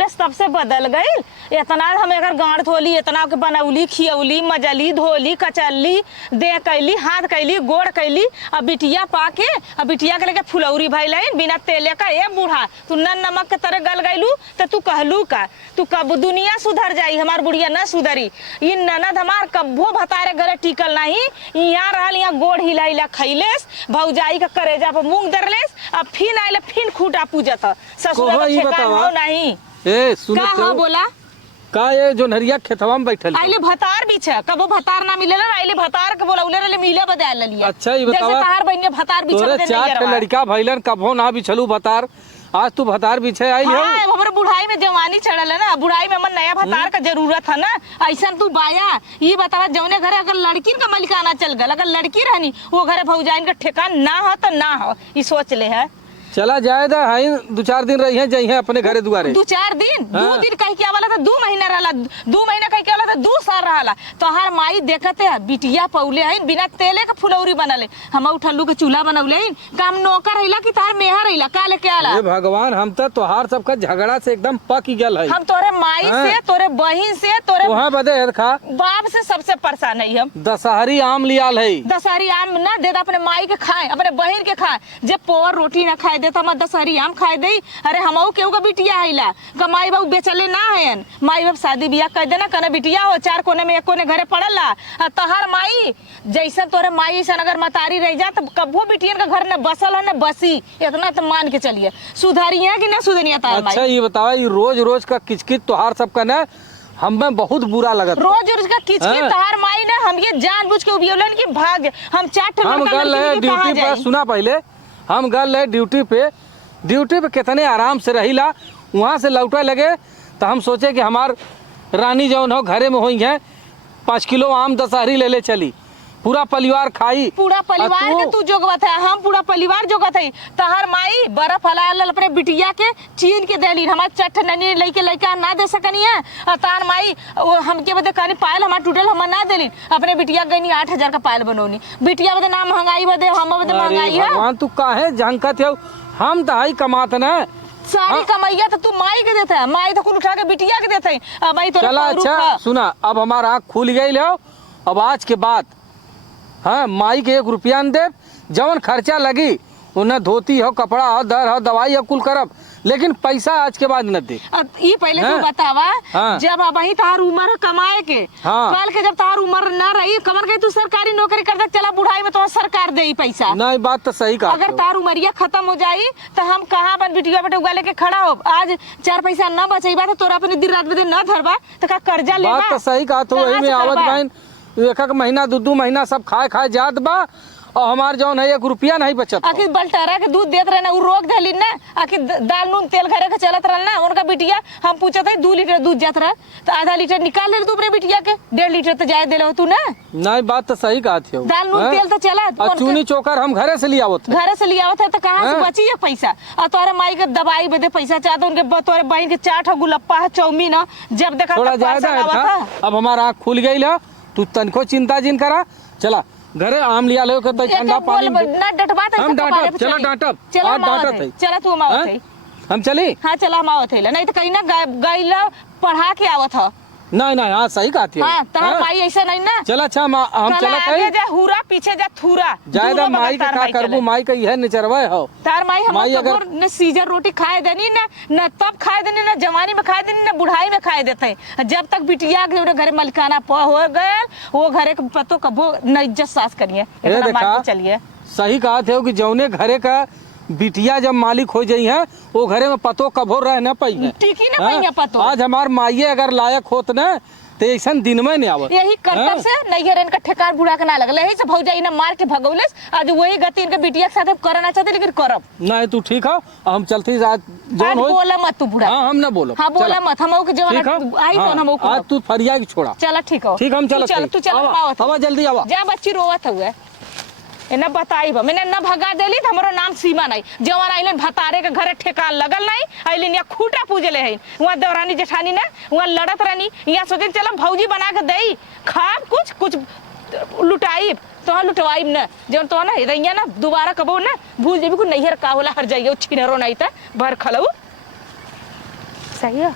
बनौले तब से बदल गई। इतना हम एकर गांठ धोली, इतना के बनौली, खियौली, मजली, धोली, कचल्ली, दे कैली, हाथ कैली, गोड़ कैली। अब बिटिया पाके अब बिटिया के लेके फुलौरी भइल बिना तेले का। ए बूढ़ा तू नन नमक के तरह गल गईलू तो तू कहलू का तू कब दुनिया सुधर जाई, हमार बुढ़िया न सुधरी। ई ननद हमार कब्बो भतारे घरे टिकल नहीं। यहाँ रहल, यहाँ गोड़ हिला हिला खैलेस, भौजाई के करेजा पर मूंग दरलेस, अब फिर आइले फिर खूटा पूजत ससुर नहीं। ए सुनो का हो बोला का ये जो नरिया खेतवा में बैठल आइले भतार भी छे, कबो भतार ना मिलेला, आइले भतार के बोला उले मिले बदल लिया। अच्छा ये बतावा जैसे तार बहन भतार बिछा तोरे चार लड़का भइलन कबो ना बिछलू भतार, आज तू भतार बिछे आई हो। हां हमरे बुढ़ाई में जवानी चढ़ल है ना, बुढ़ाई में मन नया भतार का जरूरत है ना। ऐसा तू बाया ये बतावा जौने घरे अगर लड़की का मलिकाना चल गल, अगर लड़की रहनी वो घरे भौजाइन का ठेकान ना हो तो ना हो, ये सोच ले है। चला जाएदा हाई 2-4 दिन रही है जइहे अपने घरे दुआरे। 2-4 दिन 2 दिन कह के वाला था, 2 महीना रहला, 2 महीना कह के वाला था 2 साल रहला। तो हर माई देखते है बिटिया पौले है बिना तेले के फुलौरी बनले, हम उठल्लू के चूल्हा बनौले काम नौकर रहिला कि तार मेहर रहिला का लेके आला। ए भगवान हम तो तोहार सबका झगड़ा से एकदम पक गल है। हम तोरे माई से, तोरे बहिन से, तोरे वहां बदे खा बाप से सबसे परेशान है हम। दशहरी आम लियाल है, दशहरी आम ना दे अपने माई के खाए, अपने बहन के खाए। जे पोर रोटी ना खाए देता हम दशहरी आम खाए दे। अरे हमऊ केहू का बिटिया हैला का माई बाबू बेचले ना है, माई बाप शादी बियाह कर देना कने बिटिया हो, 4 कोने में 1 कोने घरे पड़ला। तोहर माई जैसा तोरे माई ऐसा अगर मतारी रह जा तो कबो बिटियन का घर न बसल है न बसी, इतना तो मान के चलिए। सुधरिया कि ना सुधरिया तार माई? अच्छा ये बतावा ये रोज रोज का किचकिच तोहार सबका ना हमें बहुत बुरा लगा। रोज रोज का किचकिच तोहार माई ने हम ये जानबूझ के उबियोलन की भाग हम 4 हम गल है ड्यूटी पे। सुना पहले हम गल है ड्यूटी पे कितने आराम से रहीला, वहाँ से लौटा लगे तो हम सोचे कि हमार रानी जौन हो घरे में हुई है 5 किलो आम दशहरी ले ले चली, पूरा परिवार खाई। पूरा परिवार के तू जोगवत है, हम पूरा परिवार जोगत है। तहर माई बर्फ हलाल अपने बिटिया के चीन के देली, हमार चट ननी लइके लइका ना दे सकनी है। तार माई हमके बदे कहनी पायल हमार टूटल हम ना देली, अपने बिटिया गईनी 8000 का पायल बनौनी। बिटिया बदे ना महंगाई बदे हम बदे महंगाई है। भगवान तू काहे झंकत हो, हम तो हाई कमात ना सारी कमाइया तो तू माई के देता है, माई तो कुल उठा के बिटिया के देता है। माई तो चला अच्छा सुना अब हमारा आँख खुल गई लो, अब आज के बाद हाँ माई के 1 रुपया न दे, जवन खर्चा लगी उन्हें धोती हो, कपड़ा हो, दर हो, दवाई हो कुल करब, लेकिन पैसा आज के बाद न दे। ये पहले तू बतावा जब अब ही तार उम्र कमाए के, कल के जब तार उम्र न रही कमर के तू सरकारी नौकरी कर दे, चला बुढ़ाई में तो सरकार दे पैसा। नहीं बात तो सही कहा। अगर तार उमरिया खत्म हो जाई तो हम कहाँ अपन बिटिया बेटे उगा लेके खड़ा हो, आज 4 पैसा न बचेबा तो तोरा अपने दिन रात में न धरबा तो का कर्जा लेबा। बात तो सही कहा तो वही में आवत बहन 1 महीना 2 महीना सब खाए जात बा और हमार जौन है 1 रुपया नहीं बचत। आखिर बलटारा के दूध देत रहे ना, उ रोक देली ना, आखिर दाल नून तेल घरे के चलत रहल ना। उनका बिटिया हम पूछत है 2 लीटर दूध जात रहा तो आधा लीटर निकाल ले तू अपने बिटिया के, 1.5 लीटर तो जाए देलो तू ना। नहीं बात तो सही कहा थी, दाल नून तेल तो चला और चूनी चोकर हम घरे से ले आवत है तो कहाँ से बची है पैसा। और तोरे माई के दवाई बदे पैसा चाहते, उनके तोरे बहन के चाट हो गुलप्पा है चौमीन हो, जब देखा थोड़ा ज्यादा। अब हमारा आँख खुल गई ला, तू तनको चिंता जिन करा, चला घरे आम लिया लो के ठंडा पानी ना डटबात है। हम डांटब, चला डांटब, आज डांटत है। चला तू मावत है, हम चली। हां चला हम आवत है, नहीं तो कहीं ना गईला पढ़ा के आवत है। नहीं हां सही कहती है। हां तहर माई ऐसा नहीं ना। चला अच्छा हम चला आगे जा हुरा पीछे जा थूरा, जायदा माई के का करबू, माई के यह निचरवे हो। तार माई हम अगर न सीजर रोटी खाए देनी ना तब खाए देनी ना जवानी में खाए देनी ना बुढ़ाई में खाए देते। जब तक बिटिया के घरे मलिकाना प हो गए वो घरे के पतो कबो न इज्जत सास करिए, इतना मार के चलिए। सही कहा थे कि जौने घरे का बिटिया जब मालिक हो जाई है वो घरे में पतो कभो रह न पाई है, टिकी न पाई है पतो। आज हमार माइये अगर लायक होत न तो ऐसा दिन में नहीं आवत। यही कर्तव्य से नहीं है, इनका ठेकार बुढ़ा के ना लगल, यही से भौजाई ना मार के भगौलेस। आज वही गति इनके बिटिया के साथ करना चाहते लेकिन करब नहीं। तू ठीक हो, हम चलती आज जोन हो। बोला मत तू बुढ़ा। हां हम ना बोलो। हां बोला मत, हम के जवान आई तो हम को आज तू फरिया की छोड़ा। चला ठीक हो, ठीक हम चल। तू चल आवत हवा जल्दी आवा जा, बच्ची रोवत हुए एना बताई बा मैंने न भगा देली त हमरो नाम सीमा नहीं। जवान आइलन भतारे के घरे ठेकान लगल नहीं, आइलन या खूटा पूजले है वहां देवरानी जेठानी ने वहां लड़त रहनी, या सोचे चल भौजी बना के देई खाब कुछ लुटाई तो लुटवाई न जौन तो ना रैया ना दोबारा कबो ना भूल जेबी को नैहर का होला हर जाइयो छिनरो नहीं त भर खलऊ सही है।